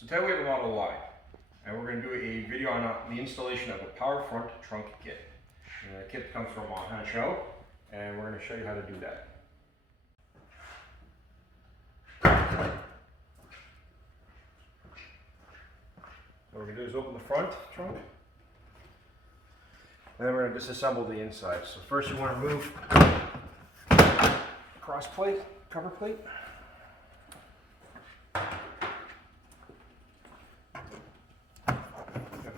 So today we have a Model Y, and we're going to do a video on the installation of a power front trunk kit. And the kit comes from Hansshow, and we're going to show you how to do that. What we're going to do is open the front trunk, and then we're going to disassemble the inside. So first you want to remove cross plate, cover plate.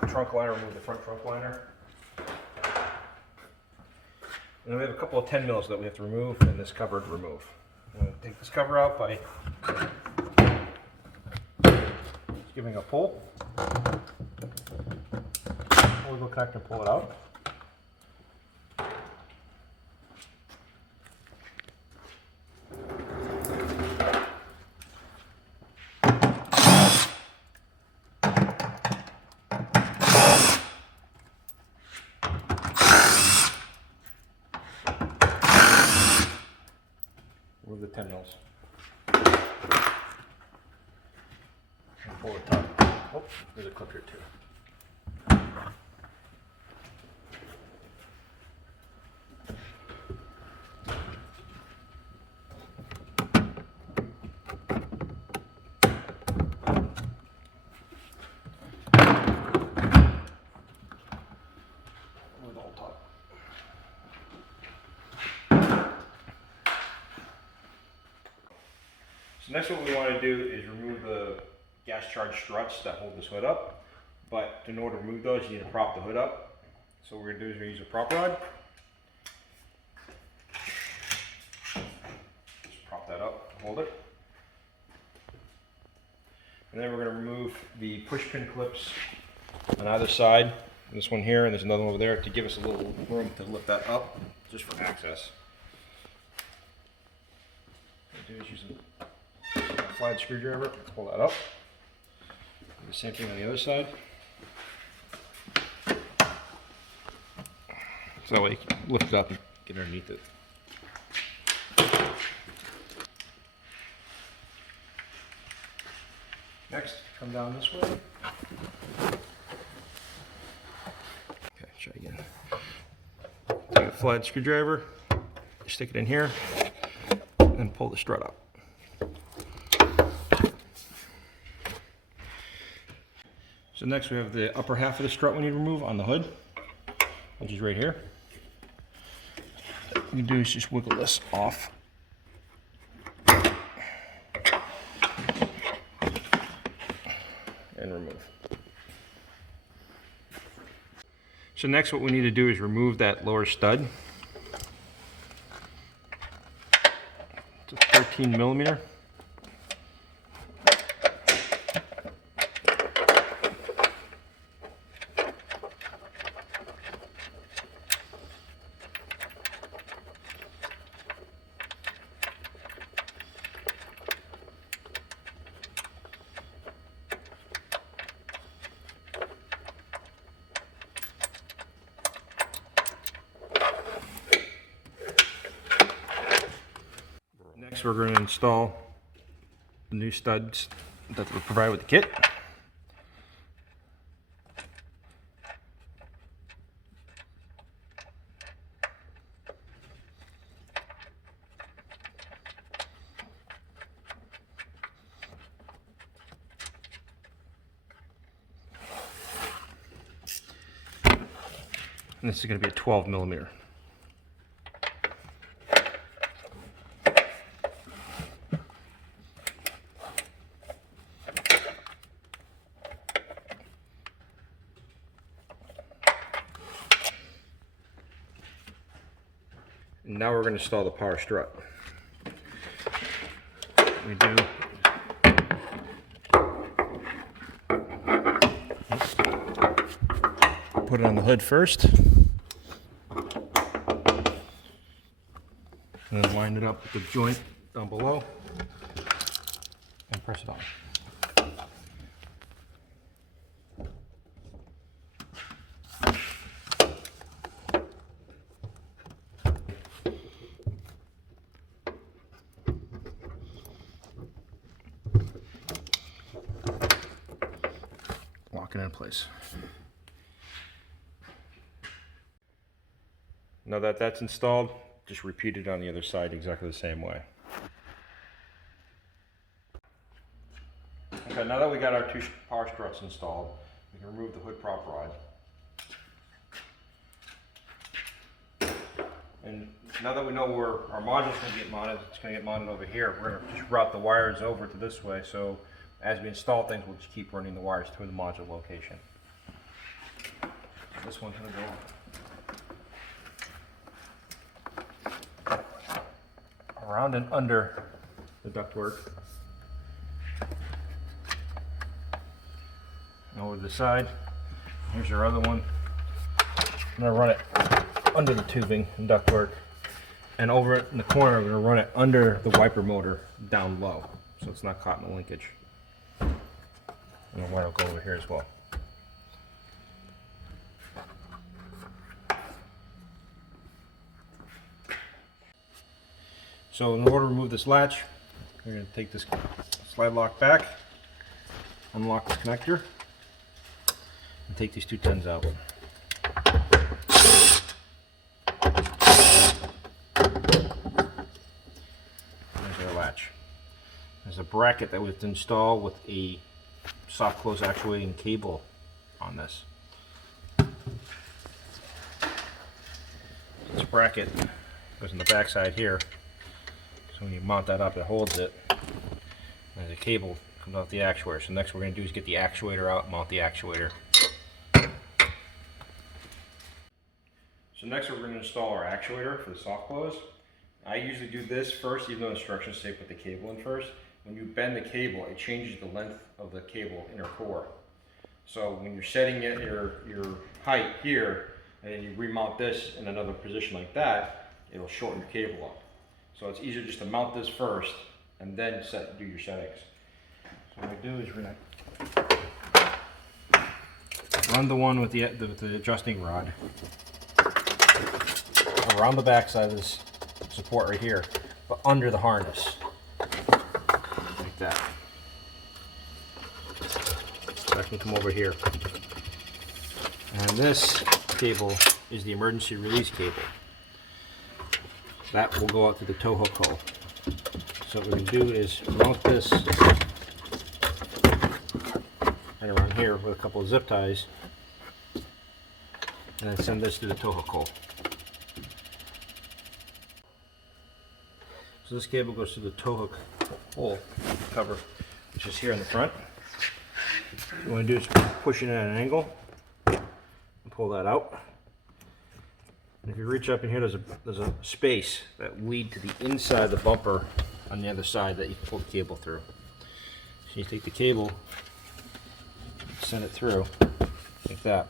Trunk liner, remove the front trunk liner. And then we have a couple of 10 mils that we have to remove, and this cover to remove. I'm going to take this cover out by just giving a pull. We'll go connect and pull it out. Remove the 10 mils. And pull the top. Oh, there's a clip here too. Remove the whole top. So next what we want to do is remove the gas charge struts that hold this hood up. But in order to remove those, you need to prop the hood up. So what we're going to do is we're going to use a prop rod. Just prop that up, hold it. And then we're going to remove the push pin clips on either side. This one here, and there's another one over there to give us a little room to lift that up, just for access. What we'll do is use a flat screwdriver, pull that up. Do the same thing on the other side. So that way you can lift it up and get underneath it. Next, come down this way. Okay, try again. Take a flat screwdriver, stick it in here, and pull the strut up. So next we have the upper half of the strut we need to remove on the hood, which is right here. What you do is just wiggle this off. And remove. So next what we need to do is remove that lower stud. It's a 13 millimeter. Next we're going to install the new studs that we provide with the kit. And this is going to be a 12 millimeter. Now we're going to install the power strut. We do put it on the hood first, and then line it up with the joint down below and press it on. locking in place. Now that that's installed, just repeat it on the other side exactly the same way. Okay, now that we got our 2 power struts installed, we can remove the hood prop rod. And now that we know where our module's going to get mounted, it's going to get mounted over here. We're going to just route the wires over to this way, so as we install things, we'll just keep running the wires through the module location. So this one's going to go around and under the ductwork. And over to the side. Here's our other one. I'm going to run it under the tubing and ductwork, and over in the corner we're going to run it under the wiper motor down low, so it's not caught in the linkage. And the wire will go over here as well. So in order to remove this latch, we're going to take this slide lock back, unlock the connector, and take these 2 10s out. Latch. There's a bracket that was installed with a soft close actuating cable on this. This bracket goes in the back side here, so when you mount that up, it holds it. There's a cable that comes off the actuator. So next we're going to do is get the actuator out and mount the actuator. So next we're going to install our actuator for the soft close. I usually do this first, even though instructions say put the cable in first. When you bend the cable, it changes the length of the cable inner core. So when you're setting it your height here, and then you remount this in another position like that, it'll shorten your cable up. So it's easier just to mount this first, and then do your settings. So what we do is we're gonna run the one with the adjusting rod around the back side of this support right here, but under the harness, like that. So I can come over here. And this cable is the emergency release cable. That will go out to the tow hook hole. So what we can do is mount this right around here with a couple of zip ties, and then send this to the tow hook hole. So this cable goes to the tow hook hole cover, which is here in the front. What you want to do is push it at an angle and pull that out. And if you reach up in here, there's a space that lead to the inside of the bumper on the other side that you pull the cable through. So you take the cable, send it through like that.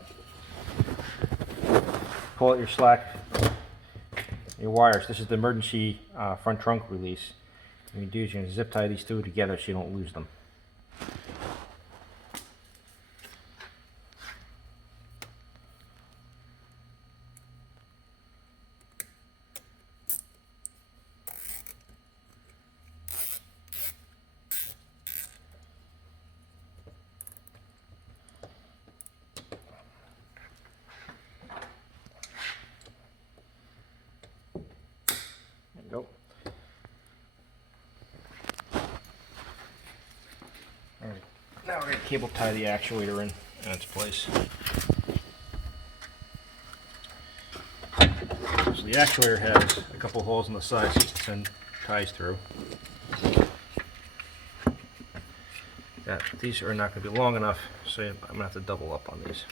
Pull out your slack, your wires. This is the emergency front trunk release. What you do is you're going to zip tie these two together so you don't lose them. There you go. Alright, now we're going to cable tie the actuator in its place. So the actuator has a couple holes on the sides so you can send ties through. These are not going to be long enough, so I'm going to have to double up on these.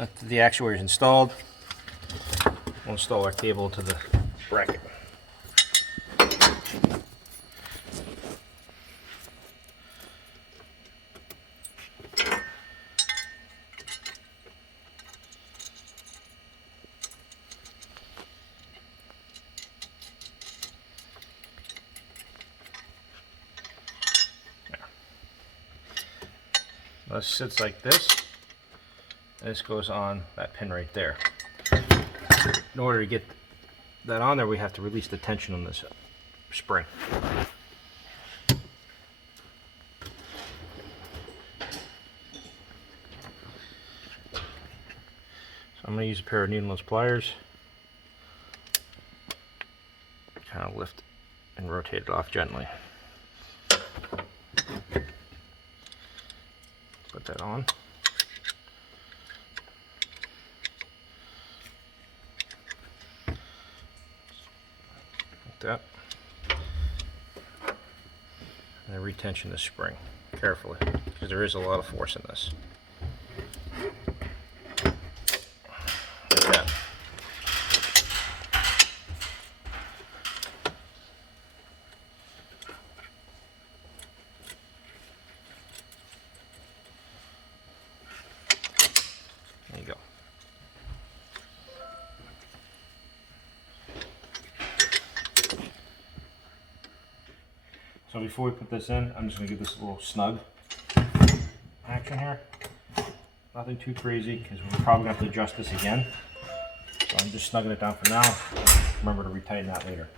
After the actuator is installed, we'll install our cable into the bracket. This sits like this. This goes on that pin right there. In order to get that on there, we have to release the tension on this spring. So I'm going to use a pair of needleless pliers. Kind of lift and rotate it off gently. Put that on. Like that. And I retension the spring carefully because there is a lot of force in this. Like that. There you go. So before we put this in, I'm just going to give this a little snug action here. Nothing too crazy because we're probably going to have to adjust this again. So I'm just snugging it down for now. Remember to retighten that later.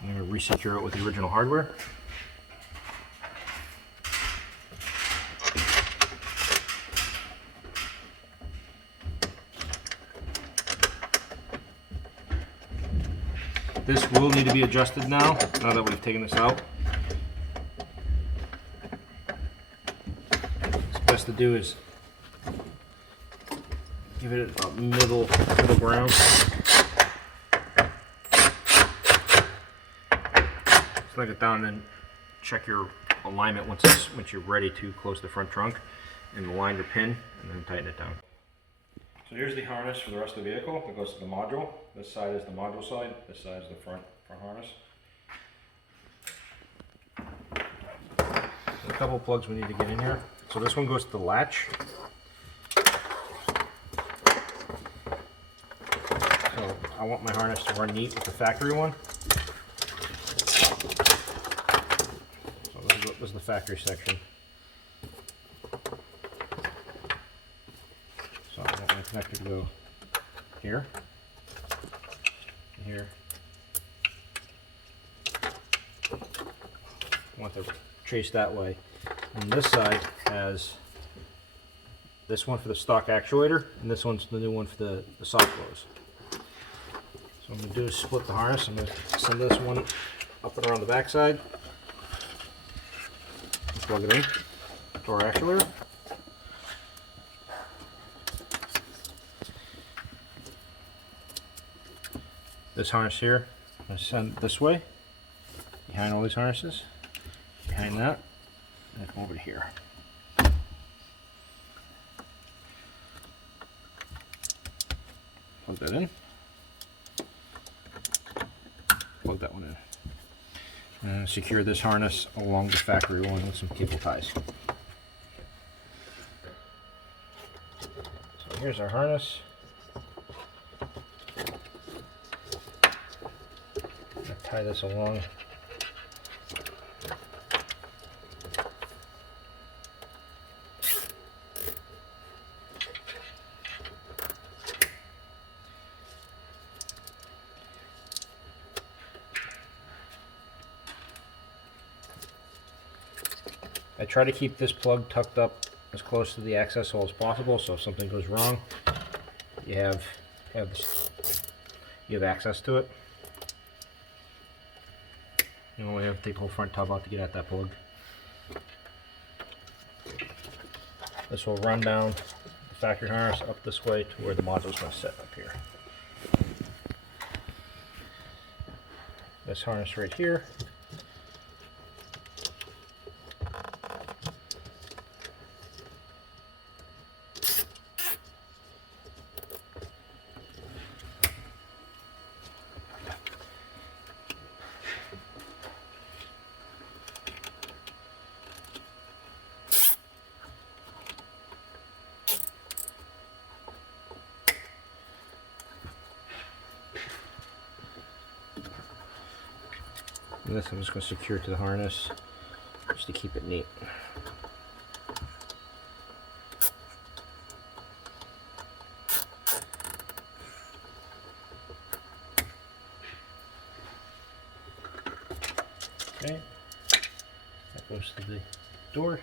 I'm going to resecure it with the original hardware. This will need to be adjusted now that we've taken this out. What's best to do is give it a middle ground. Snug it down and check your alignment once you're ready to close the front trunk, and align your pin and then tighten it down. So here's the harness for the rest of the vehicle that goes to the module. This side is the module side, this side is the front harness. There's a couple of plugs we need to get in here. So this one goes to the latch. So I want my harness to run neat with the factory one. So this is the factory section. So I want my connector to go here, and here. I want to trace that way. And this side has this one for the stock actuator, and this one's the new one for the soft close. So what I'm going to do is split the harness. I'm going to send this one up and around the back side. Plug it in to our actuator. This harness here, I'm going to send it this way, behind all these harnesses, behind that, and over to here. Plug that in. Plug that one in. And secure this harness along the factory one with some cable ties. So here's our harness. Tie this along. I try to keep this plug tucked up as close to the access hole as possible, so if something goes wrong, you have access to it. You only have to take the whole front tub out to get at that plug. This will run down the factory harness up this way to where the module is going to sit up here. This harness right here And this I'm just going to secure to the harness just to keep it neat. Okay, that goes to the door.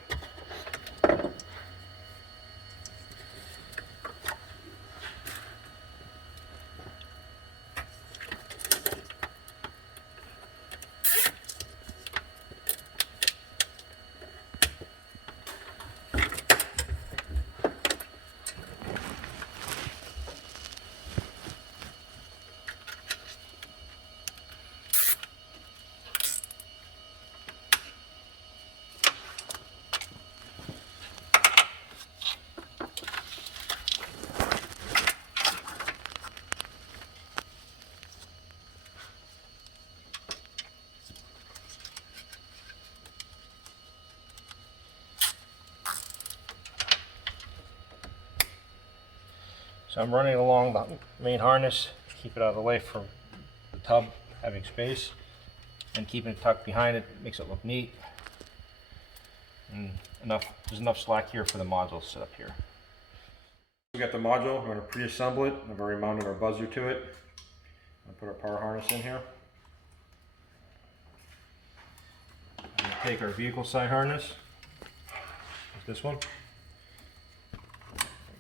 So I'm running along the main harness to keep it out of the way from the tub having space, and keeping it tucked behind it makes it look neat. And there's enough slack here for the module to sit up here. We got the module, we're going to pre-assemble it. I've already mounted our buzzer to it. I'll put our power harness in here. I'm going to take our vehicle side harness, like this one.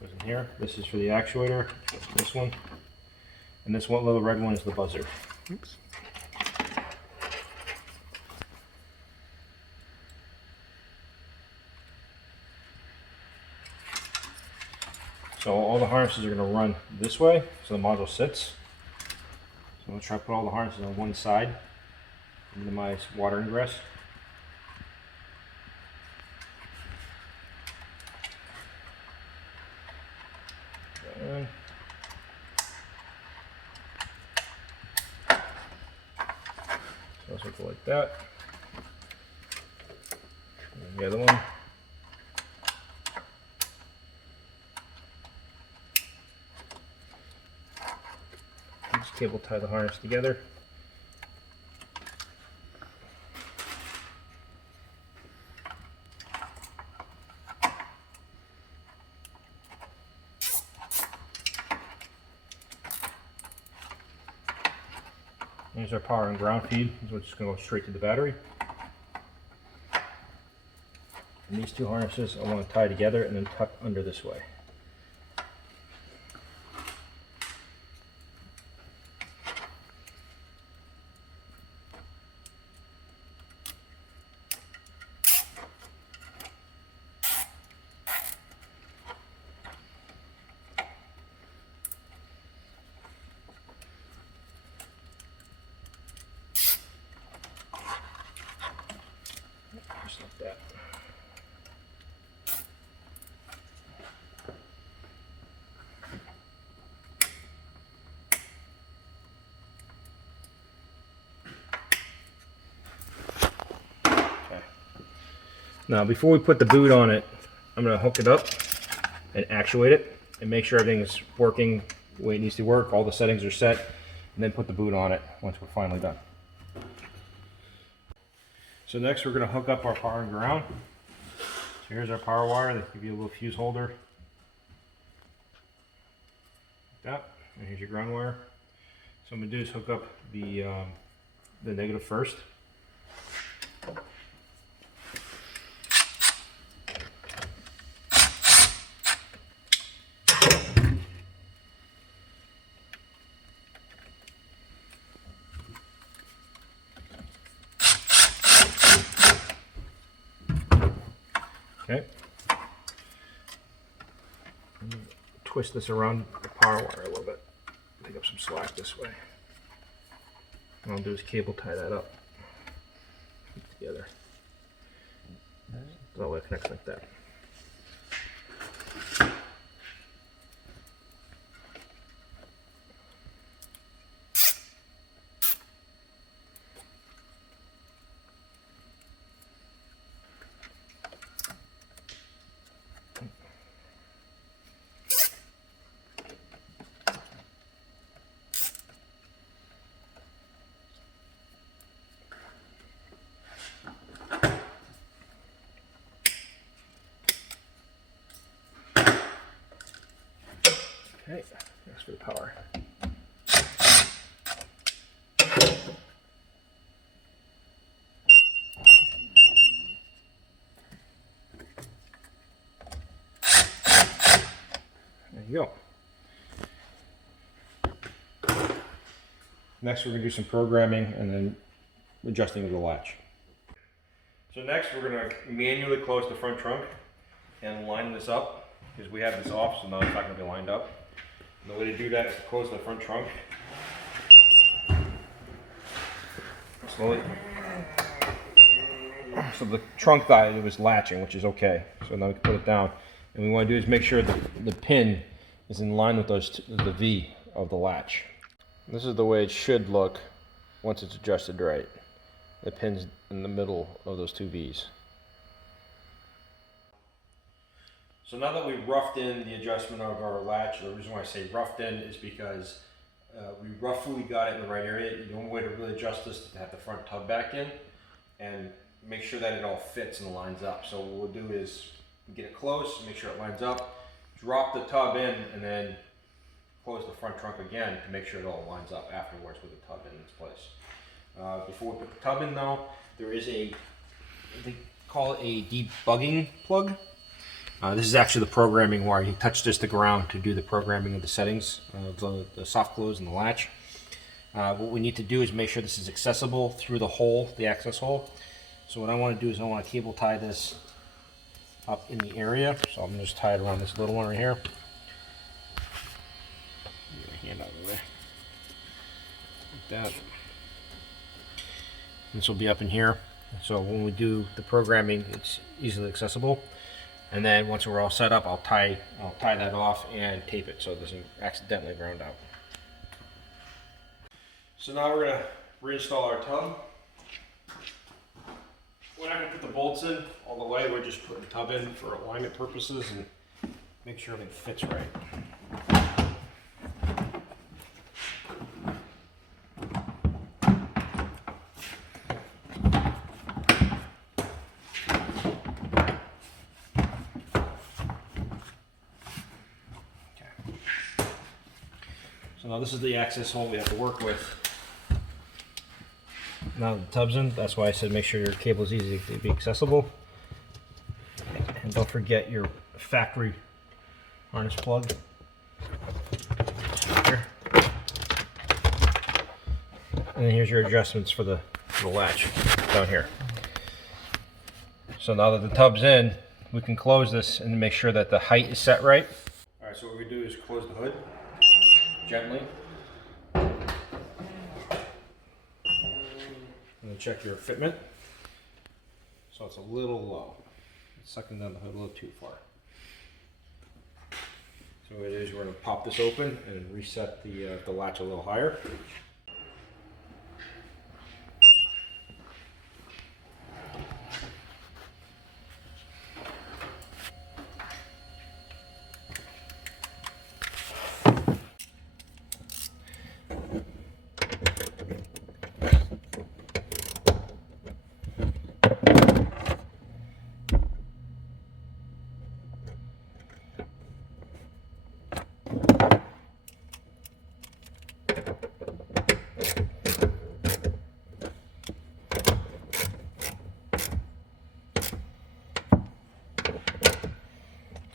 Goes in here. This is for the actuator. This one, and this one little red one is the buzzer. Oops. So all the harnesses are going to run this way, so the module sits. So I'm going to try to put all the harnesses on one side to minimize water ingress. And so let's go like that. And the other one. Just cable tie the harness together. Here's our power and ground feed. So it's just going to go straight to the battery. And these two harnesses I want to tie together and then tuck under this way. Just like that. Okay. Now before we put the boot on it, I'm going to hook it up and actuate it and make sure everything is working the way it needs to work, all the settings are set, and then put the boot on it once we're finally done. So next we're going to hook up our power and ground. So here's our power wire. They give you a little fuse holder. Like that. And here's your ground wire. So what I'm going to do is hook up the negative first. Okay. Twist this around the power wire a little bit. Pick up some slack this way. What I'll do is cable tie that up. Keep it together. So that way it connects like that. Okay, next for the power. There you go. Next we're going to do some programming and then adjusting of the latch. So next we're going to manually close the front trunk and line this up because we have this off, so now it's not going to be lined up. And the way to do that is to close the front trunk slowly. So the trunk guide was latching, which is okay. So now we can put it down. And what we want to do is make sure the pin is in line with the V of the latch. This is the way it should look once it's adjusted right. The pin's in the middle of those two V's. So now that we've roughed in the adjustment of our latch, the reason why I say roughed in is because we roughly got it in the right area. The only way to really adjust this is to have the front tub back in and make sure that it all fits and lines up. So what we'll do is get it close, make sure it lines up, drop the tub in, and then close the front trunk again to make sure it all lines up afterwards with the tub in its place. Before we put the tub in though, there is they call it a debugging plug. This is actually the programming wire. You touch this to ground to do the programming of the settings, the soft close and the latch. What we need to do is make sure this is accessible through the hole, the access hole. So what I want to do is I want to cable tie this up in the area. So I'm going to just tie it around this little one right here. Get my hand out of the way. Like that. This will be up in here. So when we do the programming, it's easily accessible. And then once we're all set up, I'll tie that off and tape it so it doesn't accidentally ground out. So now we're going to reinstall our tub. We're not going to put the bolts in all the way. We're just putting the tub in for alignment purposes and make sure everything fits right. So now this is the access hole we have to work with. Now the tub's in, that's why I said make sure your cable is easy to be accessible. And don't forget your factory harness plug. Here. And then here's your adjustments for the latch down here. So now that the tub's in, we can close this and make sure that the height is set right. Alright, so what we do is close the hood gently. And then check your fitment. So it's a little low. It's sucking down the hood a little too far. So what it is, we're going to pop this open and reset the latch a little higher.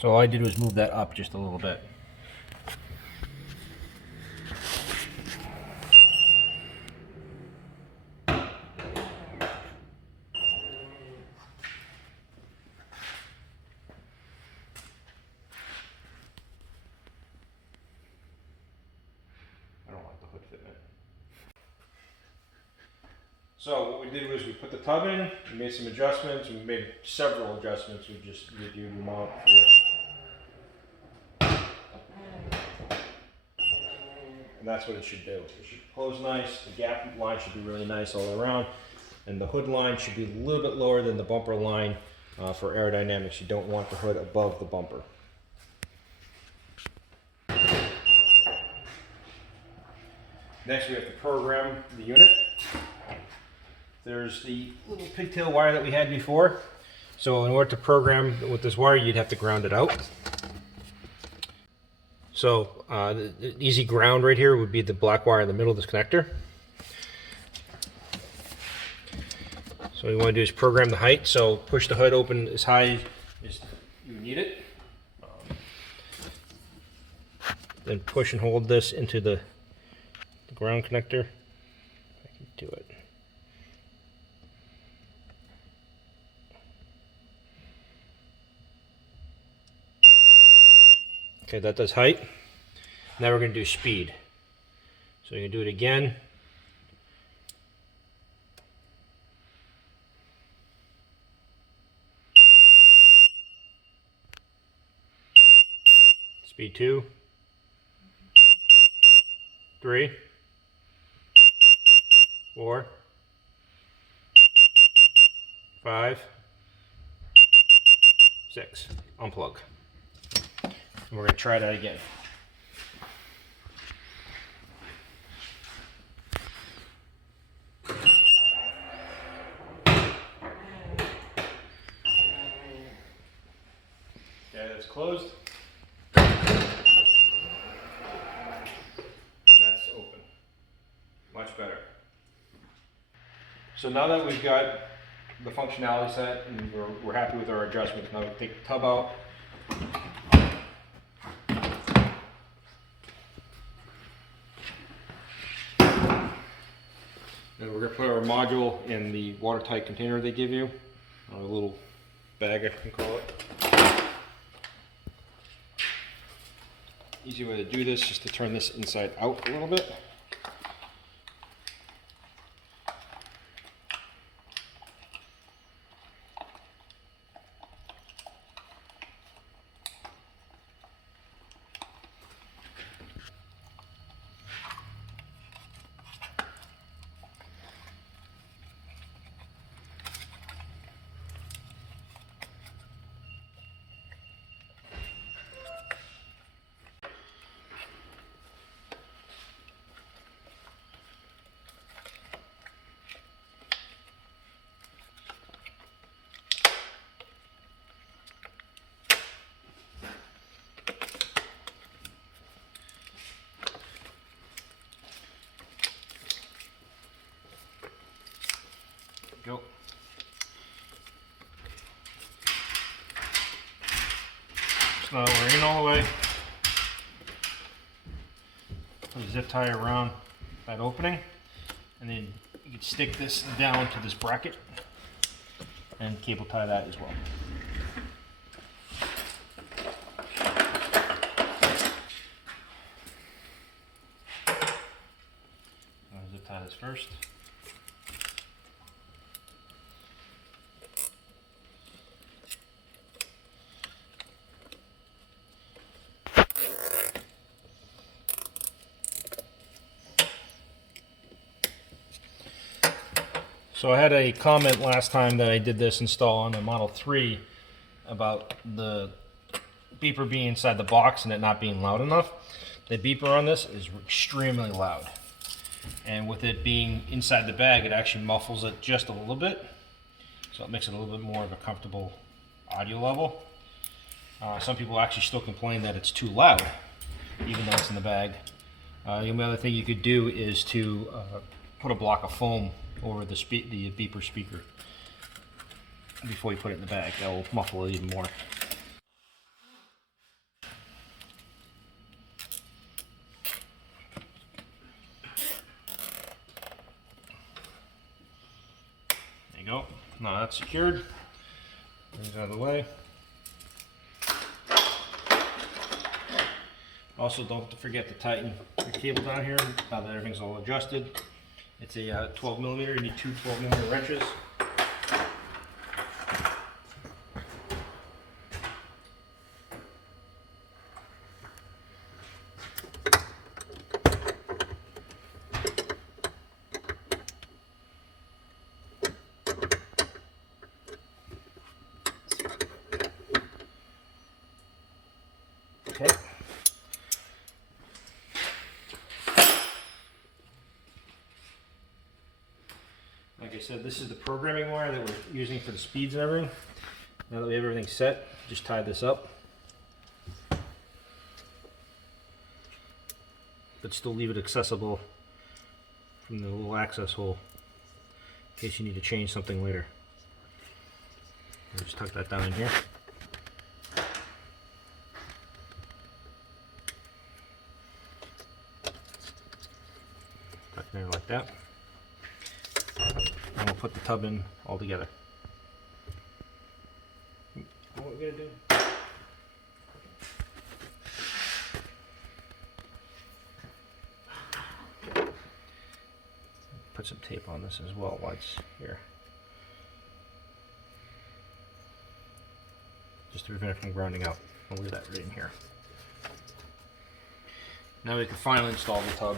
So all I did was move that up just a little bit. So what we did was we put the tub in, we made some adjustments, we made several adjustments, we just reviewed them out for you. And that's what it should do. It should close nice, the gap line should be really nice all around, and the hood line should be a little bit lower than the bumper line for aerodynamics. You don't want the hood above the bumper. Next we have to program the unit. There's the little pigtail wire that we had before. So in order to program with this wire, you'd have to ground it out. So the easy ground right here would be the black wire in the middle of this connector. So what you want to do is program the height. So push the hood open as high as you need it. Then push and hold this into the ground connector. I can do it. Okay, that does height. Now we're going to do speed. So you're going to do it again. Speed 2, 3, 4, 5, 6. Unplug. And we're going to try that again. Okay, that's closed. That's open. Much better. So now that we've got the functionality set and we're happy with our adjustments, now we take the tub out. And we're going to put our module in the watertight container they give you, a little bag I can call it. Easy way to do this is to turn this inside out a little bit. Go. So now we're in all the way. Put a zip tie around that opening, and then you can stick this down to this bracket and cable tie that as well. I'll zip tie this first. So I had a comment last time that I did this install on the Model 3 about the beeper being inside the box and it not being loud enough. The beeper on this is extremely loud. And with it being inside the bag, it actually muffles it just a little bit. So it makes it a little bit more of a comfortable audio level. Some people actually still complain that it's too loud, even though it's in the bag. The only other thing you could do is to put a block of foam over the beeper speaker before you put it in the bag. That will muffle it even more. There you go. Now that's secured. Things out of the way. Also, don't forget to tighten your cable down here now that everything's all adjusted. It's a 12 millimeter. You need two 12 millimeter wrenches. Okay. Like I said, this is the programming wire that we're using for the speeds and everything. Now that we have everything set, just tie this up. but still leave it accessible from the little access hole in case you need to change something later. I'll just tuck that down in here. Tuck it in like that. And we'll put the tub in all together. What we're gonna do? Put some tape on this as well while it's here. Just to prevent it from grounding out. I'll leave that right in here. Now we can finally install the tub.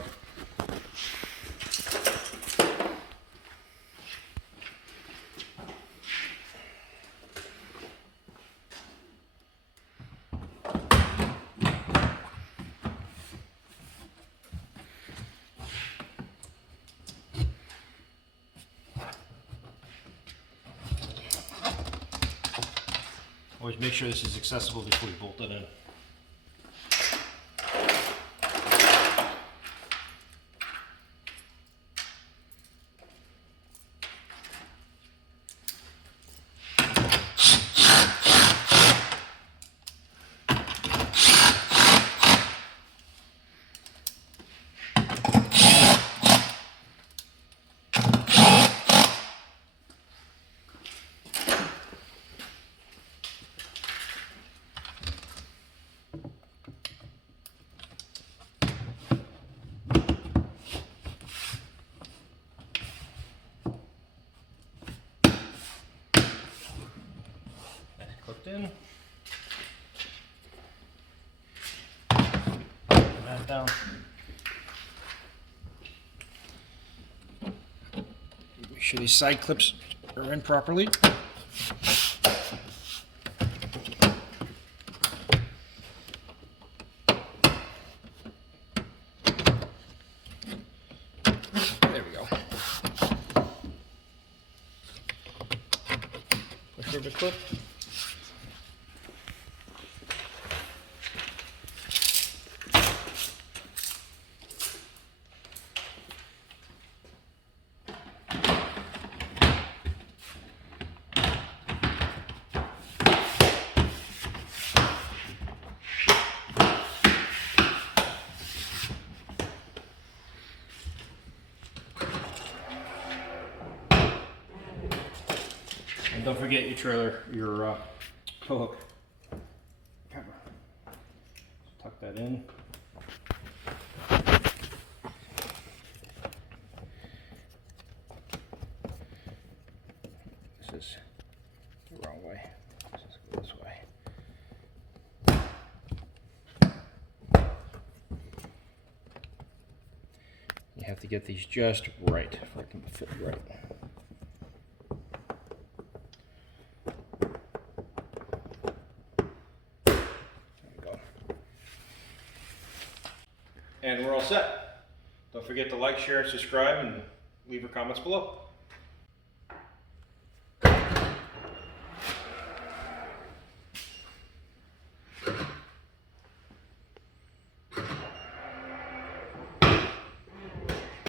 Always make sure this is accessible before you bolt it in. Clipped in. Put that down. Make sure these side clips are in properly. There we go. Push for the clip. And don't forget your trailer, your tow hook cover. Tuck that in. This is the wrong way. Let's go this way. You have to get these just right for it to fit right. And we're all set. Don't forget to like, share, and subscribe, and leave your comments below.